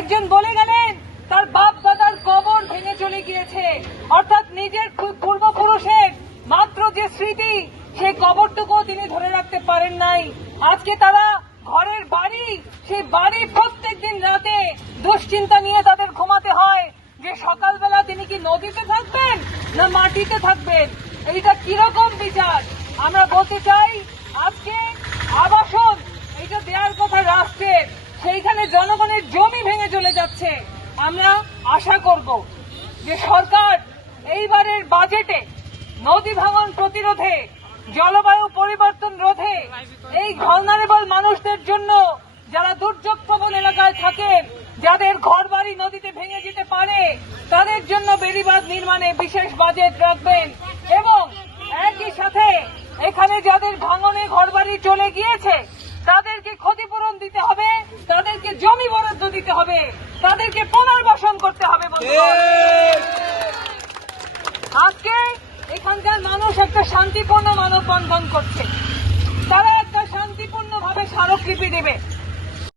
একজন বলে গেলেন তার বাপ দাদার কবর ভেঙে চলে গিয়েছে, অর্থাৎ নিজের পূর্বপুরুষের মাত্র যে স্মৃতি সেই কবরটুকু তিনি ধরে রাখতে পারেন নাই। আজকে তারা ঘরের বাড়ি, সেই বাড়ি প্রত্যেকদিন রাতে দুশ্চিন্তা নিয়ে তাদের ঘুমাতে হয় যে সকালবেলা তিনি কি নদীতে থাকবেন না মাটিতে থাকবেন। এইটা কিরকম বিচার? আমরা বলতে চাই আজকে আবাসন এইটা দেওয়ার কথা রাষ্ট্রের, সেইখানে জনগণের জমি ভেঙে চলে যাচ্ছে। আমরা আশা করব যে সরকার এইবারের বাজেটে নদী ভাঙন প্রতিরোধে, জলবায়ু পরিবর্তন রোধে, এই ভালনারেবল মানুষদের জন্য যারা দুর্যোগ প্রবণ এলাকায় থাকেন, যাদের ঘরবাড়ি নদীতে ভেঙে যেতে পারে, তাদের জন্য বেড়িবাঁধ নির্মাণে বিশেষ বাজেট রাখবেন এবং একই সাথে এখানে যাদের ভাঙনে ঘরবাড়ি চলে গিয়েছে তাদেরকে ক্ষতিপূরণ দিতে হবে, তাদেরকে জমি বরাদ্দ দিতে হবে, তাদেরকে পুনর্বাসন করতে হবে। আজকে এখানকার মানুষ একটা শান্তিপূর্ণ মানববন্ধন করছে, তারা একটা শান্তিপূর্ণভাবে স্মারকলিপি দেবে।